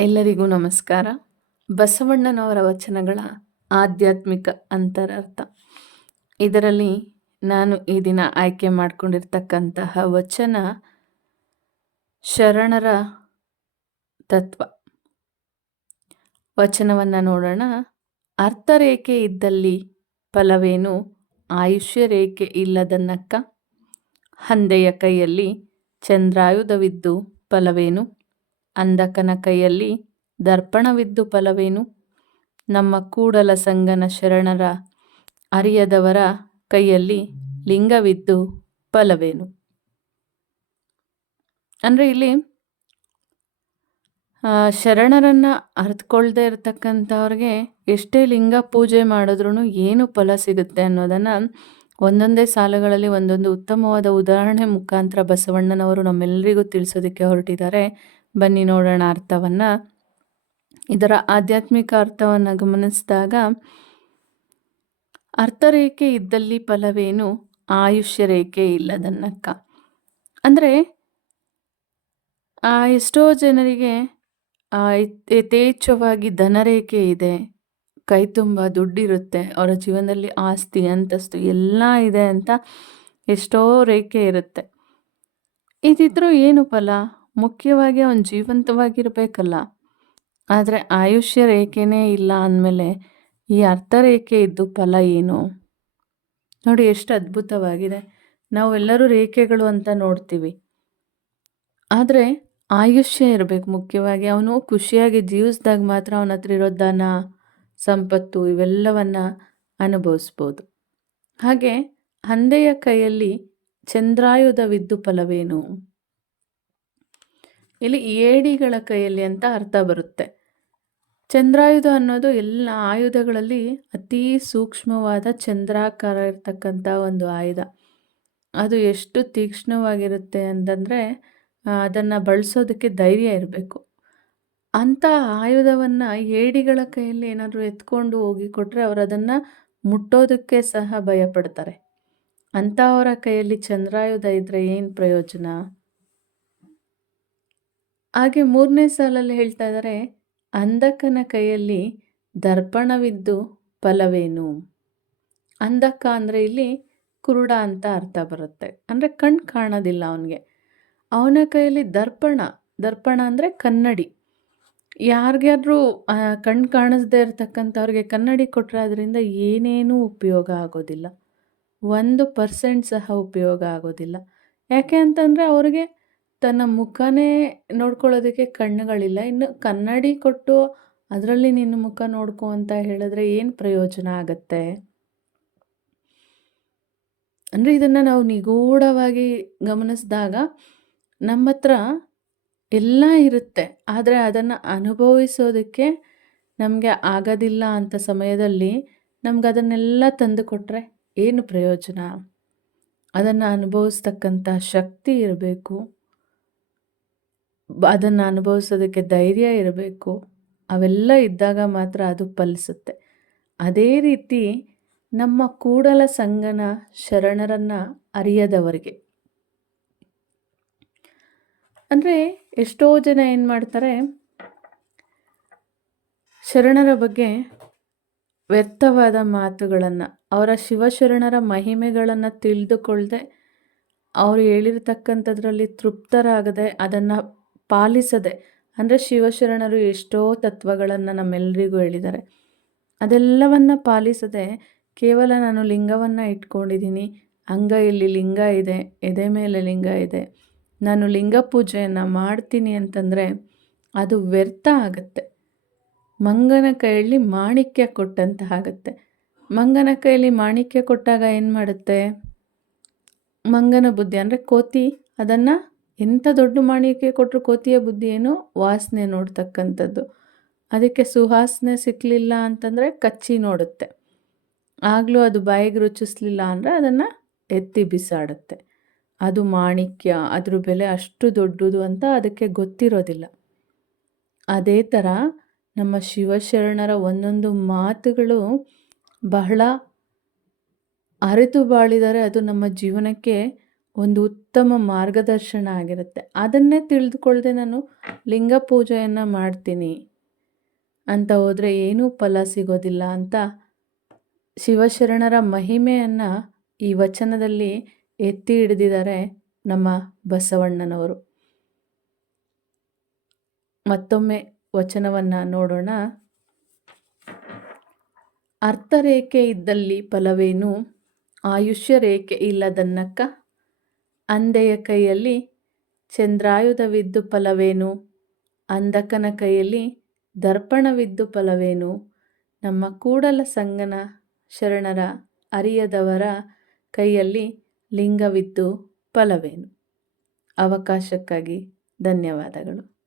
ಎಲ್ಲರಿಗೂ ನಮಸ್ಕಾರ. ಬಸವಣ್ಣನವರ ವಚನಗಳ ಆಧ್ಯಾತ್ಮಿಕ ಅಂತರರ್ಥ. ಇದರಲ್ಲಿ ನಾನು ಈ ದಿನ ಆಯ್ಕೆ ಮಾಡಿಕೊಂಡಿರ್ತಕ್ಕಂತಹ ವಚನ ಶರಣರ ತತ್ವ. ವಚನವನ್ನು ನೋಡೋಣ. ಅರ್ಥರೇಖೆ ಇದ್ದಲ್ಲಿ ಫಲವೇನು? ಆಯುಷ್ಯ ರೇಖೆ ಇಲ್ಲದನ್ನಕ್ಕ ಹಂದೆಯ ಕೈಯಲ್ಲಿ ಚಂದ್ರಾಯುಧವಿದ್ದು ಫಲವೇನು? ಅಂಧಕನ ಕೈಯಲ್ಲಿ ದರ್ಪಣವಿದ್ದು ಫಲವೇನು? ನಮ್ಮ ಕೂಡಲ ಸಂಗನ ಶರಣರ ಅರಿಯದವರ ಕೈಯಲ್ಲಿ ಲಿಂಗವಿದ್ದು ಫಲವೇನು? ಅಂದರೆ ಇಲ್ಲಿ ಶರಣರನ್ನ ಅರ್ಥಕೊಳ್ದೇ ಇರತಕ್ಕಂಥವ್ರಿಗೆ ಎಷ್ಟೇ ಲಿಂಗ ಪೂಜೆ ಮಾಡಿದ್ರೂ ಏನು ಫಲ ಸಿಗುತ್ತೆ ಅನ್ನೋದನ್ನು ಒಂದೊಂದೇ ಸಾಲುಗಳಲ್ಲಿ ಒಂದೊಂದು ಉತ್ತಮವಾದ ಉದಾಹರಣೆ ಮುಖಾಂತರ ಬಸವಣ್ಣನವರು ನಮ್ಮೆಲ್ಲರಿಗೂ ತಿಳಿಸೋದಕ್ಕೆ ಹೊರಟಿದ್ದಾರೆ. ಬನ್ನಿ ನೋಡೋಣ ಅರ್ಥವನ್ನು. ಇದರ ಆಧ್ಯಾತ್ಮಿಕ ಅರ್ಥವನ್ನು ಗಮನಿಸಿದಾಗ, ಅರ್ಥರೇಖೆ ಇದ್ದಲ್ಲಿ ಫಲವೇನು? ಆಯುಷ್ಯ ರೇಖೆ ಇಲ್ಲದನ್ನಕ್ಕ ಅಂದರೆ ಎಷ್ಟೋ ಜನರಿಗೆ ಯಥೇಚ್ಛವಾಗಿ ಧನರೇಖೆ ಇದೆ, ಕೈ ತುಂಬ ದುಡ್ಡಿರುತ್ತೆ, ಅವರ ಜೀವನದಲ್ಲಿ ಆಸ್ತಿ, ಅಂತಸ್ತು ಎಲ್ಲ ಇದೆ ಅಂತ ಎಷ್ಟೋ ರೇಖೆ ಇರುತ್ತೆ. ಇದಿದ್ರೂ ಏನು ಫಲ? ಮುಖ್ಯವಾಗಿ ಅವನು ಜೀವಂತವಾಗಿರಬೇಕಲ್ಲ. ಆದರೆ ಆಯುಷ್ಯ ರೇಖೆನೇ ಇಲ್ಲ ಅಂದಮೇಲೆ ಈ ಅರ್ಥ ರೇಖೆ ಇದ್ದು ಫಲ ಏನು? ನೋಡಿ ಎಷ್ಟು ಅದ್ಭುತವಾಗಿದೆ. ನಾವೆಲ್ಲರೂ ರೇಖೆಗಳು ಅಂತ ನೋಡ್ತೀವಿ. ಆದರೆ ಆಯುಷ್ಯ ಇರಬೇಕು ಮುಖ್ಯವಾಗಿ. ಅವನು ಖುಷಿಯಾಗಿ ಜೀವಿಸಿದಾಗ ಮಾತ್ರ ಅವನ ಹತ್ರ ಇರೋ ದನ ಸಂಪತ್ತು ಇವೆಲ್ಲವನ್ನು ಅನುಭವಿಸ್ಬೋದು. ಹಾಗೆ ಹಂದೆಯ ಕೈಯಲ್ಲಿ ಚಂದ್ರಾಯುಧವಿದ್ದು ಫಲವೇನು? ಇಲ್ಲಿ ಏಡಿಗಳ ಕೈಯಲ್ಲಿ ಅಂತ ಅರ್ಥ ಬರುತ್ತೆ. ಚಂದ್ರಾಯುಧ ಅನ್ನೋದು ಎಲ್ಲ ಆಯುಧಗಳಲ್ಲಿ ಅತೀ ಸೂಕ್ಷ್ಮವಾದ ಚಂದ್ರಾಕಾರ ಇರ್ತಕ್ಕಂಥ ಒಂದು ಆಯುಧ. ಅದು ಎಷ್ಟು ತೀಕ್ಷ್ಣವಾಗಿರುತ್ತೆ ಅಂತಂದರೆ ಅದನ್ನು ಬಳಸೋದಕ್ಕೆ ಧೈರ್ಯ ಇರಬೇಕು. ಅಂಥ ಆಯುಧವನ್ನು ಏಡಿಗಳ ಕೈಯಲ್ಲಿ ಏನಾದರೂ ಎತ್ಕೊಂಡು ಹೋಗಿ ಕೊಟ್ಟರೆ ಅವರು ಅದನ್ನು ಮುಟ್ಟೋದಕ್ಕೆ ಸಹ ಭಯಪಡ್ತಾರೆ. ಅಂಥವರ ಕೈಯಲ್ಲಿ ಚಂದ್ರಾಯುಧ ಇದ್ದರೆ ಏನು ಪ್ರಯೋಜನ? ಹಾಗೆ ಮೂರನೇ ಸಾಲಲ್ಲಿ ಹೇಳ್ತಾ ಇದ್ದಾರೆ ಅಂಧಕನ ಕೈಯಲ್ಲಿ ದರ್ಪಣವಿದ್ದು ಫಲವೇನು? ಅಂಧಕ ಅಂದರೆ ಇಲ್ಲಿ ಕುರುಡ ಅಂತ ಅರ್ಥ ಬರುತ್ತೆ. ಅಂದರೆ ಕಣ್ಣು ಕಾಣೋದಿಲ್ಲ ಅವನಿಗೆ. ಅವನ ಕೈಯಲ್ಲಿ ದರ್ಪಣ ದರ್ಪಣ ಅಂದರೆ ಕನ್ನಡಿ. ಯಾರಿಗಾದ್ರೂ ಕಣ್ಣು ಕಾಣಿಸ್ದೇ ಇರತಕ್ಕಂಥವ್ರಿಗೆ ಕನ್ನಡಿ ಕೊಟ್ಟರೆ ಅದರಿಂದ ಏನೇನೂ ಉಪಯೋಗ ಆಗೋದಿಲ್ಲ. ಒಂದು ಪರ್ಸೆಂಟ್ ಸಹ ಉಪಯೋಗ ಆಗೋದಿಲ್ಲ. ಯಾಕೆ ಅಂತಂದರೆ ಅವ್ರಿಗೆ ತನ್ನ ಮುಖನೇ ನೋಡ್ಕೊಳ್ಳೋದಕ್ಕೆ ಕಣ್ಣುಗಳಿಲ್ಲ. ಇನ್ನು ಕನ್ನಡಿ ಕೊಟ್ಟು ಅದರಲ್ಲಿ ನಿನ್ನ ಮುಖ ನೋಡ್ಕೊ ಅಂತ ಹೇಳಿದ್ರೆ ಏನು ಪ್ರಯೋಜನ ಆಗತ್ತೆ? ಅಂದರೆ ಇದನ್ನು ನಾವು ನಿಗೂಢವಾಗಿ ಗಮನಿಸಿದಾಗ ನಮ್ಮ ಹತ್ರ ಎಲ್ಲ ಇರುತ್ತೆ. ಆದರೆ ಅದನ್ನು ಅನುಭವಿಸೋದಕ್ಕೆ ನಮಗೆ ಆಗೋದಿಲ್ಲ ಅಂತ ಸಮಯದಲ್ಲಿ ನಮ್ಗೆ ಅದನ್ನೆಲ್ಲ ತಂದು ಕೊಟ್ಟರೆ ಏನು ಪ್ರಯೋಜನ? ಅದನ್ನು ಅನುಭವಿಸ್ತಕ್ಕಂಥ ಶಕ್ತಿ ಇರಬೇಕು. ಅದನ್ನು ಅನುಭವಿಸೋದಕ್ಕೆ ಧೈರ್ಯ ಇರಬೇಕು. ಅವೆಲ್ಲ ಇದ್ದಾಗ ಮಾತ್ರ ಅದು ಫಲಿಸುತ್ತೆ. ಅದೇ ರೀತಿ ನಮ್ಮ ಕೂಡಲ ಸಂಗನ ಶರಣರನ್ನು ಅರಿಯದವರಿಗೆ. ಅಂದರೆ ಎಷ್ಟೋ ಜನ ಏನು ಮಾಡ್ತಾರೆ, ಶರಣರ ಬಗ್ಗೆ ವ್ಯರ್ಥವಾದ ಮಾತುಗಳನ್ನು, ಅವರ ಶಿವಶರಣರ ಮಹಿಮೆಗಳನ್ನು ತಿಳಿದುಕೊಳ್ಳದೆ ಅವರು ಹೇಳಿರ್ತಕ್ಕಂಥದ್ರಲ್ಲಿ ತೃಪ್ತರಾಗದೆ ಅದನ್ನು ಪಾಲಿಸದೆ, ಅಂದರೆ ಶಿವಶರಣರು ಎಷ್ಟೋ ತತ್ವಗಳನ್ನು ನಮ್ಮೆಲ್ಲರಿಗೂ ಹೇಳಿದ್ದಾರೆ. ಅದೆಲ್ಲವನ್ನು ಪಾಲಿಸದೆ ಕೇವಲ ನಾನು ಲಿಂಗವನ್ನು ಇಟ್ಕೊಂಡಿದ್ದೀನಿ ಅಂಗೈಯಲ್ಲಿ ಲಿಂಗ ಇದೆ, ಎದೆ ಮೇಲೆ ಲಿಂಗ ಇದೆ, ನಾನು ಲಿಂಗ ಪೂಜೆಯನ್ನು ಮಾಡ್ತೀನಿ ಅಂತಂದರೆ ಅದು ವ್ಯರ್ಥ ಆಗುತ್ತೆ. ಮಂಗನ ಕೈಯಲ್ಲಿ ಮಾಣಿಕ್ಯ ಕೊಟ್ಟಂತ ಆಗುತ್ತೆ. ಮಂಗನ ಕೈಯಲ್ಲಿ ಮಾಣಿಕ್ಯ ಕೊಟ್ಟಾಗ ಏನು ಮಾಡುತ್ತೆ? ಮಂಗನ ಬುದ್ಧಿ ಅಂದರೆ ಕೋತಿ, ಅದನ್ನು ಎಂಥ ದೊಡ್ಡ ಮಾಣಿಕೆ ಕೊಟ್ಟರು ಕೋತಿಯ ಬುದ್ಧಿ ಏನು? ವಾಸನೆ ನೋಡ್ತಕ್ಕಂಥದ್ದು. ಅದಕ್ಕೆ ಸುಹಾಸನೆ ಸಿಕ್ಕಲಿಲ್ಲ ಅಂತಂದರೆ ಕಚ್ಚಿ ನೋಡುತ್ತೆ. ಆಗಲೂ ಅದು ಬಾಯಿಗೆ ರುಚಿಸ್ಲಿಲ್ಲ ಅಂದರೆ ಅದನ್ನು ಎತ್ತಿ ಬಿಸಾಡುತ್ತೆ. ಅದು ಮಾಣಿಕ್ಯ, ಅದ್ರ ಬೆಲೆ ಅಷ್ಟು ದೊಡ್ಡದು ಅಂತ ಅದಕ್ಕೆ ಗೊತ್ತಿರೋದಿಲ್ಲ. ಅದೇ ಥರ ನಮ್ಮ ಶಿವಶರಣರ ಒಂದೊಂದು ಮಾತುಗಳು ಬಹಳ ಅರಿತು ಬಾಳಿದರೆ ಅದು ನಮ್ಮ ಜೀವನಕ್ಕೆ ಒಂದು ಉತ್ತಮ ಮಾರ್ಗದರ್ಶನ ಆಗಿರುತ್ತೆ. ಅದನ್ನೇ ತಿಳಿದುಕೊಳ್ಳದೆ ನಾನು ಲಿಂಗ ಪೂಜೆಯನ್ನು ಮಾಡ್ತೀನಿ. ಅಂತ ಹೋದರೆ ಏನೂ ಫಲ ಸಿಗೋದಿಲ್ಲ ಅಂತ ಶಿವಶರಣರ ಮಹಿಮೆಯನ್ನು ಈ ವಚನದಲ್ಲಿ ಎತ್ತಿ ಹಿಡಿದಿದ್ದಾರೆ ನಮ್ಮ ಬಸವಣ್ಣನವರು. ಮತ್ತೊಮ್ಮೆ ವಚನವನ್ನು ನೋಡೋಣ. ಅರ್ಥರೇಖೆ ಇದ್ದಲ್ಲಿ ಫಲವೇನು? ಆಯುಷ್ಯ ರೇಖೆ ಇಲ್ಲದನ್ನಕ್ಕ ಅಂದೆಯ ಕೈಯಲ್ಲಿ ಚಂದ್ರಾಯುಧವಿದ್ದು ಫಲವೇನು? ಅಂಧಕನ ಕೈಯಲ್ಲಿ ದರ್ಪಣವಿದ್ದು ಫಲವೇನು? ನಮ್ಮ ಕೂಡಲ ಸಂಗನ ಶರಣರ ಅರಿಯದವರ ಕೈಯಲ್ಲಿ ಲಿಂಗವಿದ್ದು ಫಲವೇನು? ಅವಕಾಶಕ್ಕಾಗಿ ಧನ್ಯವಾದಗಳು.